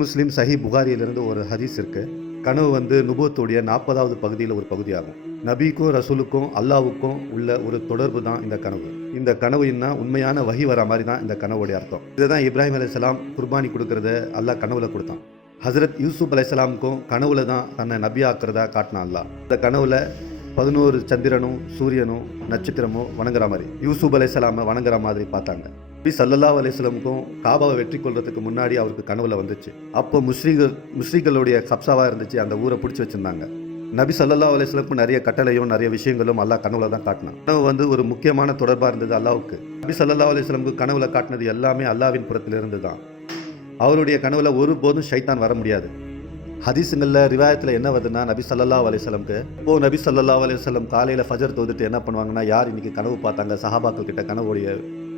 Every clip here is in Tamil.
முஸ்லீம் சஹி புகாரியிலிருந்து ஒரு ஹதீஸ் இருக்கு. கனவு வந்து நுபுவத்துடைய நாற்பதாவது பகுதியில் ஒரு பகுதியாகும். நபிக்கும் ரசூலுக்கும் அல்லாவுக்கும் உள்ள ஒரு தொடர்பு தான் இந்த கனவு. இந்த கனவு என்ன? உண்மையான வகி வர மாதிரி தான் இந்த கனவுடைய அர்த்தம். இதுதான் இப்ராஹிம் அலைஹிஸ்ஸலாம் குர்பானி கொடுக்கறத அல்லாஹ் கனவுல கொடுத்தான். ஹசரத் யூசுப் அலையாமுக்கும் கனவுல தான் தன்னை நபி ஆக்குறதா காட்டினான் அல்லாஹ். இந்த கனவுல பதினோரு சந்திரனும் சூரியனும் நட்சத்திரமும் வணங்குற மாதிரி யூசுப் அலையாம வணங்குற மாதிரி பார்த்தாங்க. நபி சல்லல்லா அலிஸ்லமுக்கும் காபாவை வெற்றி கொள்றதுக்கு முன்னாடி அவருக்கு கனவுல வந்துச்சு. அப்போ முஸ்ரீகள் முஸ்ரீகளுடைய கப்சாவாக இருந்துச்சு அந்த ஊரை பிடிச்சி வச்சிருந்தாங்க. நபி சல்லல்லா அலிஸ்லமுக்கும் நிறைய கட்டளையும் நிறைய விஷயங்களும் அல்லாஹ் கனவுல தான் காட்டினான். கனவு வந்து ஒரு முக்கியமான தொடர்பாக இருந்தது அல்லாவுக்கு. நபி சல்லல்லா அலிஸ்லமுக்கு கனவுல காட்டினது எல்லாமே அல்லாவின் புறத்திலிருந்து தான். அவருடைய கனவுல ஒருபோதும் ஷைத்தான் வர முடியாது. ஹதீஸுங்களில் ரிவாயத்தில் என்ன வருதுன்னா நபி சல்லல்லா அலிஸ்லம்க்கு இப்போ நபி சல்லா அலிஸ்லம் காலையில் ஃபஜர் தோதுட்டு என்ன பண்ணுவாங்கன்னா யார் இன்னைக்கு கனவு பார்த்தாங்க? சஹாபாக்கள் கிட்ட கனவுடைய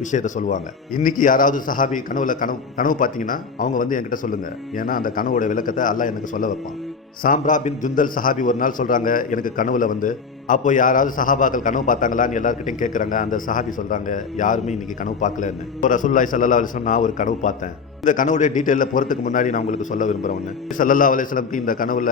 விஷயத்த சொல்லுவாங்க. இன்னைக்கு யாராவது சஹாபி கனவுல கனவு கனவு பார்த்தீங்கன்னா அவங்க வந்து என்கிட்ட சொல்லுங்க. ஏன்னா அந்த கனவோட விளக்கத்தை அல்லாஹ் எனக்கு சொல்ல வைப்பான். சாம்ரா பின் துந்தல் சஹாபி ஒரு நாள் சொல்றாங்க எனக்கு கனவுல வந்து அப்போ யாராவது சஹாபாக்கள் கனவு பார்த்தாங்களான்னு எல்லார்கிட்டையும் கேட்குறாங்க அந்த சஹாபி சொல்றாங்க யாருமே இன்னைக்கு கனவு பார்க்கலன்னு. இப்போ ரசூல்லாய் சல்லா அலிஸ்லாம் நான் ஒரு கனவு பார்த்தேன். இந்த கனவுடைய டீட்டெயிலில் போகிறதுக்கு முன்னாடி நான் உங்களுக்கு சொல்ல விரும்புகிறேன் ஒன்று சல்லல்லா அலிஸ்லம்க்கு இந்த கனவுல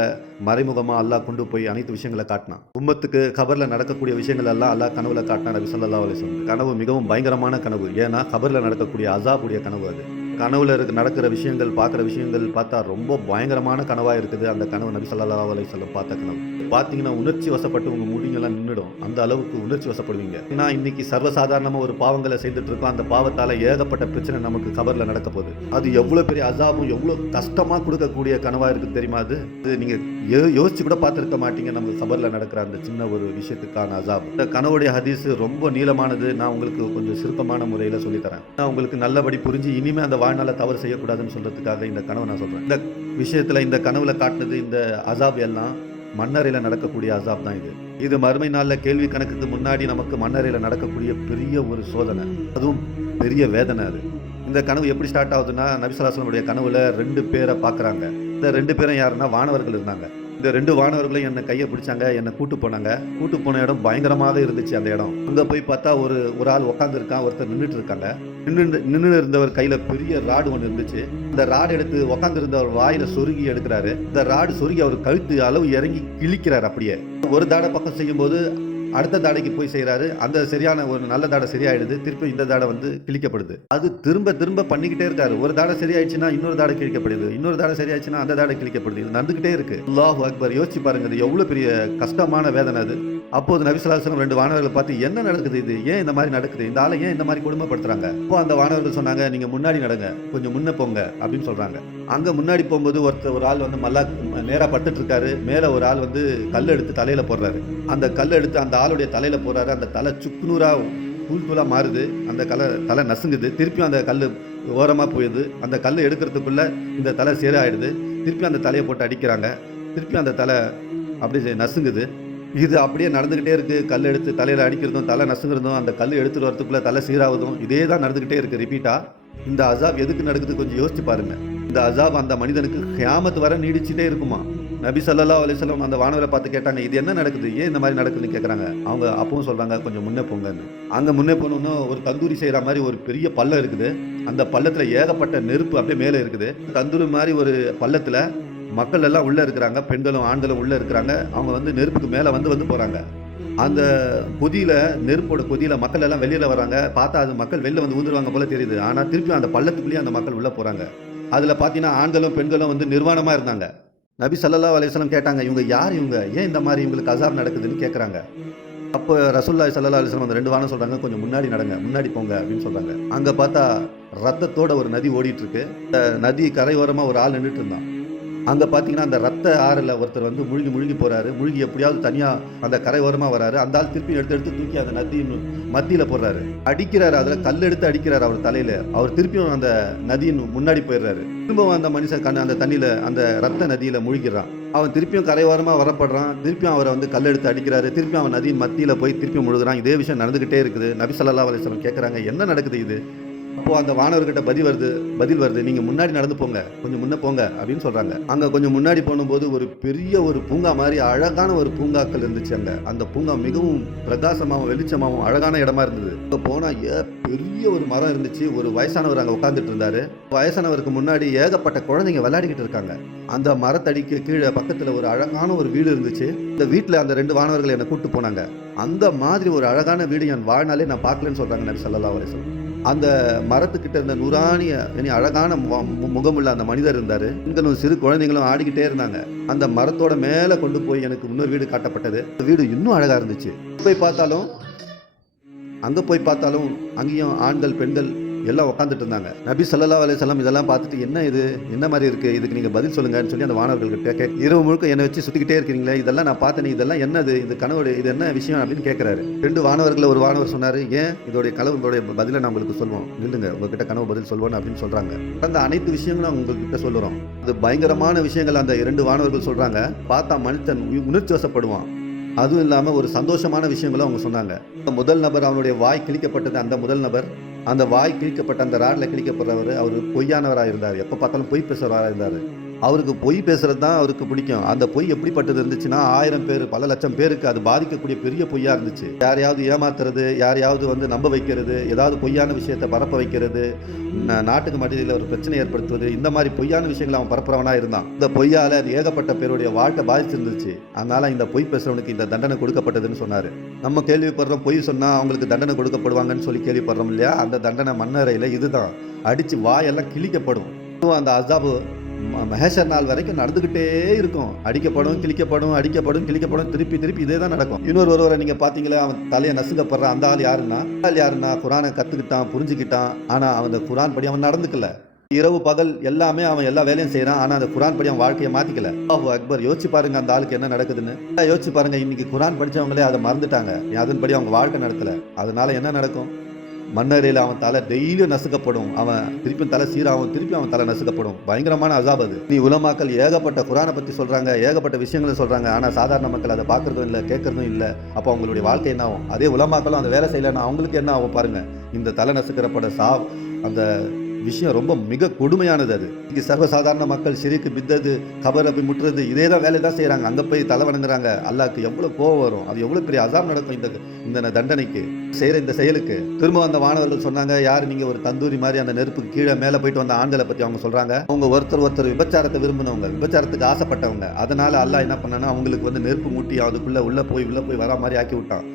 மறைமுகமாக அல்லாஹ் கொண்டு போய் அனைத்து விஷயங்களை காட்டினான். உம்மத்துக்கு கபரில் நடக்கக்கூடிய விஷயங்கள் எல்லாம் அல்லாஹ் கனவுல காட்டினா நபி சல்லா அலையம் கனவு மிகவும் பயங்கரமான கனவு. ஏன்னா கபரில் நடக்கக்கூடிய அசாபுடைய கனவு அது. கனவுல இருக்க நடக்கிற விஷயங்கள் பார்க்குற விஷயங்கள் பார்த்தா ரொம்ப பயங்கரமான கனவாக இருக்குது. அந்த கனவு நபி சல்லா அலையம் பார்த்த கனவு. பார்த்தீங்கன்னா உணர்ச்சி வசப்பட்டு உங்கள் முடிங்கெல்லாம் நின்றுடும் அந்த அளவுக்கு உணர்ச்சி வசப்படுவீங்க. ஏன்னா இன்னைக்கு சர்வசாதாரணமாக ஒரு பாவங்களை செய்துட்டு இருக்கோம். அந்த பாவத்தால் ஏகப்பட்ட பிரச்சனை நமக்கு கபரில் நடக்க போகுது. அது எவ்வளோ பெரிய அசாபம் எவ்வளோ கஷ்டமாக கொடுக்கக்கூடிய கனவாக இருக்குது தெரியுமா அது? இது நீங்கள் யோசிச்சு கூட பார்த்துருக்க மாட்டீங்க. நமக்கு கபரில் நடக்கிற அந்த சின்ன ஒரு விஷயத்துக்கான அசாப். இந்த கனவுடைய ஹதீஸ் ரொம்ப நீளமானது. நான் உங்களுக்கு கொஞ்சம் சுருக்கமான முறையில் சொல்லித்தரேன் நான் உங்களுக்கு நல்லபடி புரிஞ்சு இனிமேல் அந்த வாழ்நாளை தவறு செய்யக்கூடாதுன்னு சொல்கிறதுக்காக இந்த கனவை நான் சொல்கிறேன் இந்த விஷயத்தில் இந்த கனவுல காட்டினது இந்த அசாப் எல்லாம் மன்னரையில் நடக்கக்கூடிய அசாப் தான் இது. இது மறுமை நாளில் கேள்வி கணக்குக்கு முன்னாடி நமக்கு மன்னரையில் நடக்கக்கூடிய பெரிய ஒரு சோதனை. அதுவும் பெரிய வேதனை அது. இந்த கனவு எப்படி ஸ்டார்ட் ஆகுதுன்னா நபிசலாசனுடைய கனவுல ரெண்டு பேரை பார்க்குறாங்க. இந்த ரெண்டு பேரும் யாருன்னா வானவர்கள் இருந்தாங்க. இந்த ரெண்டு வானவர்களும் என்னை கையை பிடிச்சாங்க என்னை கூட்டு போனாங்க. கூட்டு போன இடம் பயங்கரமாக இருந்துச்சு அந்த இடம். அங்கே போய் பார்த்தா ஒரு ஒரு ஆள் உட்காந்துருக்கான் ஒருத்தர் நின்றுட்டு இருக்காங்க நின்று நின்று இருந்தவர் கையில் பெரிய ராடு ஒன்று இருந்துச்சு. அந்த ராடு எடுத்து உட்காந்துருந்தவர் வாயில் சொருகி எடுக்கிறாரு. இந்த ராடு சொருகி அவர் கழுத்து அளவு இறங்கி கிழிக்கிறார் அப்படியே. ஒரு தாடை பக்கம் செய்யும்போது அடுத்த தாடைக்கு போய் செய்கிறாரு அந்த சரியான ஒரு நல்ல தாடை சரியாயிடுது. திருப்பி இந்த தாடை வந்து கிழிக்கப்படுது. அது திரும்ப திரும்ப பண்ணிக்கிட்டே இருக்காரு. ஒரு தாடை சரியாயிடுச்சுன்னா இன்னொரு தாடை கிழிக்கப்படுது. இன்னொரு தாடை சரியாயிடுச்சுன்னா அந்த தாடை கிழிக்கப்படுது. இது நடந்துகிட்டே இருக்கு. அல்லாஹ் அக்பர். யோசிச்சு பாருங்க இது எவ்வளவு பெரிய கஷ்டமான வேதனை அது. அப்போது நபிசுலாசனம் ரெண்டு வானவர்களை பார்த்து என்ன நடக்குது இது? ஏன் இந்த மாதிரி நடக்குது? இந்த ஆளை ஏன் இந்த மாதிரி கொடுமைப்படுத்துறாங்க? அப்போ அந்த வானவர்கள் சொன்னாங்க நீங்க முன்னாடி நடங்க. கொஞ்சம் முன்ன போங்க. அப்படின்னு சொல்றாங்க. அங்க முன்னாடி போகும்போது ஒருத்தர் ஒரு ஆள் வந்து மல்லா நேராக படுத்துட்டு இருக்காரு. மேல ஒரு ஆள் வந்து கல் எடுத்து தலையில போடுறாரு. அந்த கல் எடுத்து அந்த ஆளுடைய தலையில போடுறாரு. அந்த தலை சுக்குநூறா தூள் தூளாக மாறுது. அந்த கலை தலை நசுங்குது. திருப்பியும் அந்த கல் ஓரமாக போயிடுது. அந்த கல் எடுக்கிறதுக்குள்ளே இந்த தலை சேராயிடுது திருப்பி அந்த தலையை போட்டு அடிக்கிறாங்க. திருப்பி அந்த தலை அப்படி நசுங்குது. இது அப்படியே நடந்துக்கிட்டே இருக்குது கல் எடுத்து தலையில் அடிக்கிறதும் தலை நசுங்கிறதும் அந்த கல் எடுத்துட்டு வரத்துக்குள்ளே தலை சீராவதும் இதே தான் நடந்துக்கிட்டே இருக்குது ரிப்பீட்டாக இந்த அசாப் எதுக்கு நடக்குது கொஞ்சம் யோசிச்சு பாருங்க. இந்த அசாப் அந்த மனிதனுக்கு ஹியாமத்து வர நீடிச்சுட்டே இருக்குமா? நபி சல்லா அலிஸ்லாம் அந்த வானவரை பார்த்து கேட்டாங்க இது என்ன நடக்குது? ஏன் இந்த மாதிரி நடக்குதுன்னு கேட்குறாங்க அவங்க அப்பவும் சொல்கிறாங்க கொஞ்சம் முன்னே போங்கன்னு. அங்கே முன்னே போகணுன்னு ஒரு தந்தூரி செய்கிற மாதிரி ஒரு பெரிய பள்ளம் இருக்குது. அந்த பள்ளத்தில் ஏகப்பட்ட நெருப்பு அப்படியே மேலே இருக்குது. தந்தூரி மாதிரி ஒரு பள்ளத்தில் மக்கள் எல்லாம் உள்ளே இருக்கிறாங்க பெண்களும் ஆண்களும் உள்ளே இருக்கிறாங்க. அவங்க வந்து நெருப்புக்கு மேலே வந்து வந்து போகிறாங்க அந்த கொதியில் நெருப்போட கொதியில் மக்கள் எல்லாம் வெளியில் வராங்க பார்த்தா அது மக்கள் வெளில வந்து ஊந்துருவாங்க போல தெரியுது. ஆனால் திருப்பியும் அந்த பள்ளத்துக்குள்ளேயே அந்த மக்கள் உள்ளே போகிறாங்க அதில் பார்த்தீங்கன்னா ஆண்களும் பெண்களும் வந்து நிர்வாணமாக இருந்தாங்க. நபி சல்லல்லா அலிஸ்லாம் கேட்டாங்க இவங்க யார் இவங்க? ஏன் இந்த மாதிரி இவங்களுக்கு அசார் நடக்குதுன்னு கேட்குறாங்க அப்போ ரசூல்லாய் சல்லா அலிஸ்லாம் அந்த ரெண்டு வாரம் சொல்கிறாங்க கொஞ்சம் முன்னாடி நடங்க முன்னாடி போங்க அப்படின்னு சொல்கிறாங்க அங்கே பார்த்தா ரத்தத்தோட ஒரு நதி ஓடிட்டுருக்கு நதி கரையோரமாக ஒரு ஆள் நின்றுட்டு இருந்தான். அங்கே பார்த்தீங்கன்னா அந்த ரத்த ஆறில் ஒருத்தர் வந்து முழுகி முழுகி போகிறாரு முழுகி எப்படியாவது தனியாக அந்த கரையோரமாக வராரு. அந்த ஆள் திருப்பி எடுத்து எடுத்து தூக்கி அந்த நதியின் மத்தியில் போடுறாரு. அடிக்கிறாரு அதில் கல் எடுத்து அடிக்கிறாரு அவர் தலையில். அவர் திருப்பியும் அந்த நதியின் முன்னாடி போயிடுறாரு. திரும்பவும் அந்த மனுஷன் கண் அந்த தண்ணியில் அந்த ரத்த நதியில் முழுகிறான் அவன் திருப்பியும் கரையோரமாக வரப்படுறான். திருப்பியும் அவரை வந்து கல் எடுத்து அடிக்கிறாரு. திருப்பியும் அவன் நதியின் மத்தியில் போய் திருப்பியும் முழுகிறான். இதே விஷயம் நடந்துக்கிட்டே இருக்குது. நபி சல்லா அலிஸ்லம் கேட்குறாங்க என்ன நடக்குது இது? அப்போது அந்த வானவர்கிட்ட பதில் வருது பதில் வருது. நீங்கள் முன்னாடி நடந்து போங்க கொஞ்சம் முன்னே போங்க அப்படின்னு சொல்கிறாங்க அங்கே கொஞ்சம் முன்னாடி போகும்போது ஒரு பெரிய ஒரு பூங்கா மாதிரி அழகான ஒரு பூங்காக்கள் இருந்துச்சு அங்கே. அந்த பூங்கா மிகவும் பிரகாசமாகவும் வெளிச்சமாகவும் அழகான இடமா இருந்தது. இப்போ போனால் ஏ பெரிய ஒரு மரம் இருந்துச்சு. ஒரு வயசானவர் அங்கே உட்காந்துட்டு இருந்தாரு. வயசானவருக்கு முன்னாடி ஏகப்பட்ட குழந்தைங்க விளையாடிக்கிட்டு இருக்காங்க. அந்த மரத்தடிக்கு கீழே பக்கத்தில் ஒரு அழகான ஒரு வீடு இருந்துச்சு. இந்த வீட்டில் அந்த ரெண்டு வானவர்கள் என்னை கூப்பிட்டு போனாங்க. அந்த மாதிரி ஒரு அழகான வீடு என் வாழ்நாளே நான் பார்க்கலன்னு சொல்கிறாங்க நபி ஸல்லல்லாஹு அலைஹி சொல்லுவேன் அந்த மரத்துக்கிட்ட இருந்த நுரானிய இனி அழகான மு- முகமுள்ள அந்த மனிதர் இருந்தார். பெண்களும் சிறு குழந்தைங்களும் ஆடிக்கிட்டே இருந்தாங்க. அந்த மரத்தோட மேலே கொண்டு போய் எனக்கு இன்னொரு வீடு காட்டப்பட்டது. அந்த வீடு இன்னும் அழகாக இருந்துச்சு. போய் பார்த்தாலும் அங்கே போய் பார்த்தாலும் அங்கேயும் ஆண்கள் பெண்கள் எல்லாம் உட்காந்துட்டு இருந்தாங்க. நபி சல்லா அலைஹி இதெல்லாம் பார்த்துட்டு என்ன இது? என்ன மாதிரி இருக்கு? இதுக்கு நீங்க பதில் சொல்லுங்கன்னு சொல்லி அந்த வானவர்கள்கிட்ட கேட்க இரவு முழுக்க என்னை வச்சு சுத்திக்கிட்டே இருக்கீங்களே இதெல்லாம் நான் பார்த்தேன். இதெல்லாம் என்னது? இது கனவு இது என்ன விஷயம்? அப்படின்னு கேட்குறாரு ரெண்டு வானவர்கள் ஒரு வானவர் சொன்னாரு ஏன் இதோடைய கனவு பதிலை நான் உங்களுக்கு சொல்லுவோம் நில்லுங்க உங்ககிட்ட கனவு பதில் சொல்வோம் அப்படின்னு சொல்றாங்க. அந்த அனைத்து விஷயங்களும் உங்ககிட்ட சொல்லுறோம் அது பயங்கரமான விஷயங்கள் அந்த இரண்டு வானவர்கள் சொல்றாங்க. பார்த்தா மனிதன் உணர்ச்சி வசப்படுவான். அதுவும் இல்லாமல் ஒரு சந்தோஷமான விஷயங்களும் அவங்க சொன்னாங்க. முதல் நபர் அவனுடைய வாய் கிழிக்கப்பட்டது அந்த முதல் நபர். அந்த வாய் கிழிக்கப்பட்ட அந்த ராடில் கிழிக்கப்படுறவர் அவர் பொய்யானவராக இருந்தார். எப்போ பார்த்தாலும் பொய் பேசுகிறவராக இருந்தார். அவருக்கு பொய் பேசுகிறது தான் அவருக்கு பிடிக்கும். அந்த பொய் எப்படிப்பட்டது இருந்துச்சுன்னா ஆயிரம் பேர் பல லட்சம் பேருக்கு அது பாதிக்கக்கூடிய பெரிய பொய்யாக இருந்துச்சு. யாரையாவது ஏமாத்துறது யாரையாவது வந்து நம்ப வைக்கிறது ஏதாவது பொய்யான விஷயத்தை பரப்ப வைக்கிறது நாட்டுக்கு மத்தியில் ஒரு பிரச்சனை ஏற்படுத்துவது இந்த மாதிரி பொய்யான விஷயங்களை அவன் பரப்புறவனாக இருந்தான். இந்த பொய்யால் அது ஏகப்பட்ட பேருடைய வாழ்க்கை பாதிச்சிருந்துச்சு. அதனால் இந்த பொய் பேசுகிறவனுக்கு இந்த தண்டனை கொடுக்கப்பட்டதுன்னு சொன்னார். நம்ம கேள்விப்படுறோம் பொய் சொன்னால் அவங்களுக்கு தண்டனை கொடுக்கப்படுவாங்கன்னு சொல்லி கேள்விப்படுறோம் இல்லையா? அந்த தண்டனை மண்ணறையில இதுதான். அடித்து வாயெல்லாம் கிழிக்கப்படும். அந்த அசாபு ம- மகேஷர் நாள் வரைக்கும் நடந்துகிட்டே இருக்கும். அடிக்கப்படும் கிழிக்கப்படும் அடிக்கப்படும் கிழிக்கப்படும் திருப்பி திருப்பி இதே தான் நடக்கும். இன்னொரு ஒருவரை நீங்க பாத்தீங்களா அவன் தலையை நசுங்கப்படுற அந்த ஆள் யாருன்னா ஆள் யாருன்னா குரானை கத்துக்கிட்டான் புரிஞ்சுக்கிட்டான். ஆனா அவன் அந்த குரான் படி அவன் நடந்துக்கல. இரவு பகல் எல்லாமே அவன் எல்லா வேலையும் செய்கிறான் ஆனா அந்த குரான் படி அவன் வாழ்க்கையை மாத்திக்கல. அல்லாஹு அக்பர் யோசிச்சு பாருங்க அந்த ஆளுக்கு என்ன நடக்குதுன்னு. யோசிச்சு பாருங்க இன்னைக்கு குரான் படிச்சவங்களே அதை மறந்துட்டாங்க. அதன்படி அவங்க வாழ்க்கை நடத்தல. அதனால என்ன நடக்கும்? மண்ணறையில் அவன் தலை டெய்லியும் நசுக்கப்படும். அவன் திருப்பி தலை சீராகும் திருப்பி அவன் தலை நசுக்கப்படும். பயங்கரமான அசாப் அது. நீ உலமாக்கள் ஏகப்பட்ட குரானை பற்றி சொல்கிறாங்க ஏகப்பட்ட விஷயங்களை சொல்கிறாங்க ஆனால் சாதாரண மக்கள் அதை பார்க்குறதும் இல்லை கேட்குறதும் இல்லை. அப்போ அவங்களுடைய வாழ்க்கை என்ன ஆகும்? அதே உலமாக்களும் அந்த வேலை செய்யலைன்னா அவங்களுக்கு என்ன ஆகும் பாருங்கள் இந்த தலை நசுக்கிறப்பட சா அந்த விஷயம் ரொம்ப மிக கொடுமையானது அது. இங்கே சர்வசாதாரண மக்கள் சிரிக்கு பித்தது கபரை போய் முட்டுறது இதே தான் வேலை தான் செய்கிறாங்க அங்கே போய் தலை வணங்குறாங்க அல்லாக்கு எவ்வளோ கோவம் வரும். அது எவ்வளோ பெரிய அசாம் நடக்கும் இந்த இந்த தண்டனைக்கு. செய்கிற இந்த செயலுக்கு. திரும்ப அந்த மாணவர்கள் சொன்னாங்க யார் நீங்கள் ஒரு தந்தூரி மாதிரி அந்த நெருப்புக்கு கீழே மேலே போயிட்டு வந்த ஆண்களை பற்றி அவங்க சொல்கிறாங்க அவங்க ஒருத்தர் ஒருத்தர் விபச்சாரத்தை விரும்பினவங்க விபச்சாரத்துக்கு ஆசைப்பட்டவங்க. அதனால் அல்லாஹ் என்ன பண்ணான்னா அவங்களுக்கு வந்து நெருப்பு மூட்டி அதுக்குள்ளே உள்ளே போய் உள்ளே போய் வர மாதிரி ஆக்கி விட்டான்.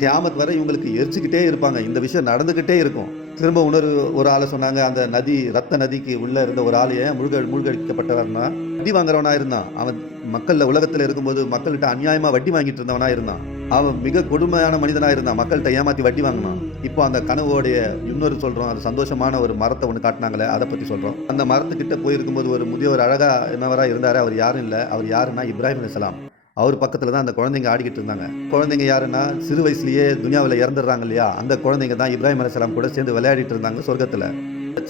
கியாமத் வரை இவங்களுக்கு எரிச்சுக்கிட்டே இருப்பாங்க. இந்த விஷயம் நடந்துக்கிட்டே இருக்கும். திரும்ப உணர்வு ஒரு ஆளை சொன்னாங்க அந்த நதி ரத்த நதிக்கு உள்ளே இருந்த ஒரு ஆள் ஏன் முழுக மூழ்கடிக்கப்பட்டவர்னா வட்டி வாங்குறவனா இருந்தான். அவன் மக்களில் உலகத்தில் இருக்கும்போது மக்கள்கிட்ட அநியாயமாக வட்டி வாங்கிட்டு இருந்தவனா இருந்தான். அவன் மிக கொடுமையான மனிதனாக இருந்தான். மக்கள்கிட்ட ஏமாற்றி வட்டி வாங்கினான். இப்போ அந்த கனவோடைய இன்னொரு சொல்கிறோம் அது சந்தோஷமான ஒரு மரத்தை ஒன்று காட்டினாங்களே அதை பற்றி சொல்கிறோம் அந்த மரத்துக்கிட்ட போயிருக்கும்போது ஒரு முதியவர் அழகாக என்னவராக இருந்தார்? அவர் யாரும் இல்லை. அவர் யாருன்னா இப்ராஹிம் அலிஸ்லாம் அவர் பக்கத்தில் தான் அந்த குழந்தைங்க ஆடிக்கிட்டு இருந்தாங்க. குழந்தைங்க யாருன்னா சிறு வயசுலேயே துனியாவில் இறந்துடுறாங்க இல்லையா? அந்த குழந்தைங்க தான் இப்ராஹிம் அலிஸ்லாம் கூட சேர்ந்து விளையாடிட்டு இருந்தாங்க சொர்க்கத்தில்.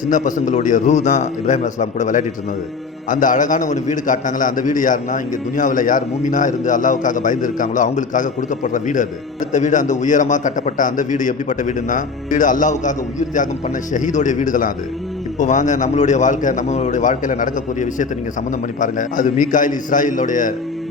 சின்ன பசங்களுடைய ரூ தான் இப்ராஹிம் அலிஸ்லாம் கூட விளையாடிட்டு இருந்தது. அந்த அழகான ஒரு வீடு காட்டினாங்களே அந்த வீடு யாருன்னா இங்கே துனியாவில் யார் மூமினா இருந்து அல்லாவுக்காக பயந்து இருக்காங்களோ அவங்களுக்காக கொடுக்கப்படுற வீடு அது. அடுத்த வீடு அந்த உயரமாக கட்டப்பட்ட அந்த வீடு எப்படிப்பட்ட வீடுன்னா வீடு அல்லாவுக்காக உயிர் தியாகம் பண்ண ஷஹீதோடைய வீடுகளாம் அது. இப்போ வாங்க நம்மளுடைய வாழ்க்கை நம்மளுடைய வாழ்க்கையில் நடக்கக்கூடிய விஷயத்தை நீங்கள் சம்மந்தம் பண்ணி பாருங்கள் அது மீகாயில் இஸ்ராயலோடைய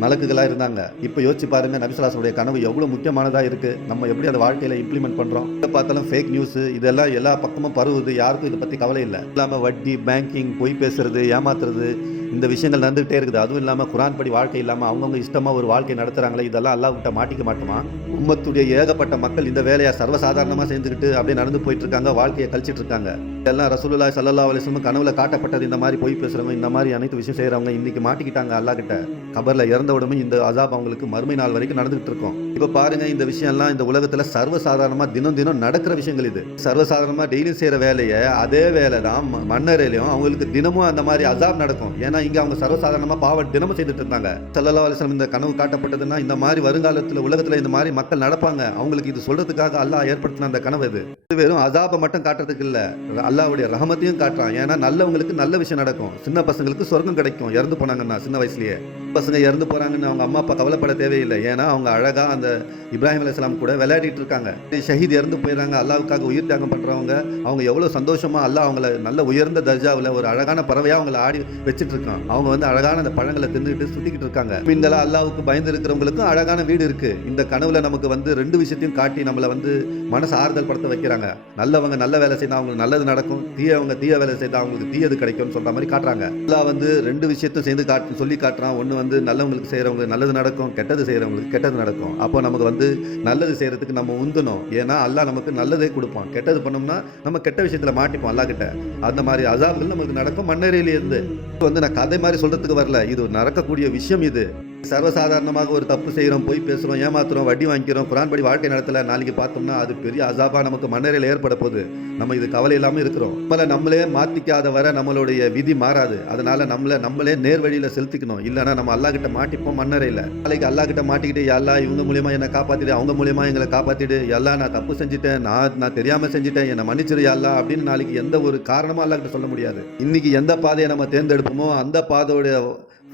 மலக்குகளாக இருந்தாங்க. இப்போ யோசிச்சு பாருங்க நபிசுலாசனுடைய கனவு எவ்வளோ முக்கியமானதாக இருக்குது நம்ம எப்படி அதை வாழ்க்கையில் இம்ப்ளிமெண்ட் பண்ணுறோம் இதை பார்த்தாலும் ஃபேக் நியூஸ் இதெல்லாம் எல்லா பக்கமும் பரவுது. யாருக்கும் இதை பற்றி கவலை இல்லை. இல்லாமல் வட்டி பேங்கிங் பொய் பேசுறது ஏமாத்துறது இந்த விஷயங்கள் நடந்துகிட்டே இருக்குது. அதுவும் இல்லாமல் குரான் படி வாழ்க்கை இல்லாமல் அவங்கவுங்க இஷ்டமாக ஒரு வாழ்க்கை நடத்துகிறாங்களே இதெல்லாம் அல்லாஹ் விட்ட மாட்டிக்க மாட்டோமா? உம்மத்துடைய ஏகப்பட்ட மக்கள் இந்த வேலையை சர்வசாதாரணமாக செஞ்சுக்கிட்டு அப்படியே நடந்து போயிட்டு இருக்காங்க வாழ்க்கையை கழிச்சிட்டு இருக்காங்க. இதெல்லாம் ரசூலுல்லா சல்லா அலிஸ்லமும் கனவுல காட்டப்பட்டது இந்த மாதிரி போய் பேசுகிறவங்க இந்த மாதிரி அனைத்து விஷயம் செய்கிறவங்க இன்றைக்கி மாட்டிக்கிட்டாங்க அல்லாஹ் கிட்ட கபரில் இறந்த உடனே இந்த அசாப் அவங்களுக்கு மறுமை நாள் வரைக்கும் நடந்துகிட்டு இருக்கும். இப்போ பாருங்கள் இந்த விஷயம்லாம் இந்த உலகத்தில் சர்வசாதாரணமாக தினம் தினம் நடக்கிற விஷயங்கள் இது. சர்வசாதாரணமாக டெய்லியும் செய்கிற வேலையை அதே வேலை தான் ம- மன்னரையிலையும் அவங்களுக்கு தினமும் அந்த மாதிரி அசாப் நடக்கும். ஏன்னா இங்க அவங்க சர்வசாதாரணமா பாவம் தினமும் செய்துட்டு இருந்தாங்க. சல்லல்லா அலிஸ்லாம் இந்த கனவு காட்டப்பட்டதுன்னா இந்த மாதிரி வருங்காலத்துல உலகத்துல இந்த மாதிரி மக்கள் நடப்பாங்க. அவங்களுக்கு இது சொல்றதுக்காக அல்லாஹ் ஏற்படுத்தின அந்த கனவு இது. இது வெறும் அசாபை மட்டும் காட்டுறதுக்கு இல்ல. அல்லாவுடைய ரஹமத்தையும் காட்டுறான். ஏன்னா நல்லவங்களுக்கு நல்ல விஷயம் நடக்கும். சின்ன பசங்களுக்கு சொர்க்கம் கிடைக்கும். இறந்து போனாங்கன்னா சின்ன வயசுலயே. பசங்க இறந்து போகிறாங்கன்னு அவங்க அம்மா அப்பா கவலைப்பட தேவையில்லை. ஏன்னா அவங்க அழகாக அந்த இப்ராஹிம் அலிஸ்லாம் கூட விளையாடிட்டு இருக்காங்க. ஷஹீத் இறந்து போயிடுறாங்க அல்லாவுக்காக உயிர் தியாகம் பண்ணுறவங்க அவங்க எவ்வளோ சந்தோஷமாக அல்லாஹ் அவங்கள நல்ல உயர்ந்த தர்ஜாவில் ஒரு அழகான பறவையாக அவங்கள ஆடி வச்சுட்டு இருக்கான். அவங்க வந்து அழகான அந்த பழங்களை தின்னுட்டு சுற்றிக்கிட்டு இருக்காங்க. மீன்களாக அல்லாவுக்கு பயந்து இருக்கிறவங்களுக்கும் அழகான வீடு இருக்குது இந்த கனவுல நமக்கு வந்து ரெண்டு விஷயத்தையும் காட்டி நம்மளை வந்து மனசு ஆறுதல் படுத்த வைக்கிறாங்க. நல்லவங்க நல்ல வேலை செய்தால் அவங்களுக்கு நல்லது நடக்கும். தீயவங்க தீய வேலை செய்தால் அவங்களுக்கு தீயது கிடைக்கும்னு சொல்கிற மாதிரி காட்டுறாங்க. அல்லா வந்து ரெண்டு விஷயத்தையும் சேர்ந்து காட்டு சொல்லி காட்டுறான். ஒன்று வந்து நல்லவங்களுக்கு செய்கிறவங்களுக்கு நல்லது நடக்கும் கெட்டது செய்கிறவங்களுக்கு கெட்டது நடக்கும். அப்போ நமக்கு வந்து நல்லது செய்கிறதுக்கு நம்ம உந்தணும். ஏன்னா அல்லாஹ் நமக்கு நல்லதே கொடுப்பான். கெட்டது பண்ணோம்னா நம்ம கெட்ட விஷயத்தில் மாட்டிப்போம் அல்லாஹ் கிட்ட அந்த மாதிரி அசாபுகள் நமக்கு நடக்கும் மண்ணறையிலேருந்து. வந்து நான் கதை மாதிரி சொல்கிறதுக்கு வரல. இது நடக்கக்கூடிய விஷயம் இது. சர்வசாதாரணமாக ஒரு தப்பு செய்கிறோம் போய் பேசுகிறோம் ஏமாத்துறோம் வட்டி வாங்கிக்கிறோம் குரான் படி வாழ்க்கை நடத்தலை நாளைக்கு பார்த்தோம்னா அது பெரிய அசாபா நமக்கு மண்ணறையில் ஏற்பட போகுது. நம்ம இது கவலை இல்லாமல் இருக்கிறோம். நம்மளை நம்மளே மாற்றிக்காத வரை நம்மளுடைய விதி மாறாது. அதனால நம்மளை நம்மளே நேர் வழியில் செலுத்திக்கணும். இல்லைன்னா நம்ம அல்லா கிட்ட மாட்டிப்போம் மண்ணறையில். நாளைக்கு அல்லா கிட்ட மாட்டிக்கிட்டு எல்லாம் இவங்க மூலியமாக என்னை காப்பாற்றிடு அவங்க மூலியமா எங்களை காப்பாற்றிடு எல்லாம் நான் தப்பு செஞ்சுட்டேன் நான் நான் தெரியாமல் செஞ்சுட்டேன் என்னை மன்னிச்சிரு எல்லா அப்படின்னு நாளைக்கு எந்த ஒரு காரணமும் அல்லா கிட்ட சொல்ல முடியாது. இன்னைக்கு எந்த பாதையை நம்ம தேர்ந்தெடுப்போமோ அந்த பாதையோட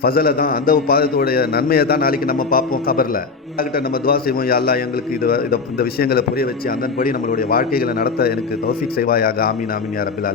ஃபசலை தான் அந்த பாதத்தோடைய நன்மையை தான் நாளைக்கு நம்ம பார்ப்போம் கபரில். கிட்ட நம்ம துவா செய்வோம் எல்லாம் எங்களுக்கு இது இதை இந்த விஷயங்களை புரிய வச்சு அந்தன்படி நம்மளுடைய வாழ்க்கைகளை நடத்த எனக்கு தௌஃபிக் செய்வாயாக. ஆமீன் ஆமீன் யார் ரபில்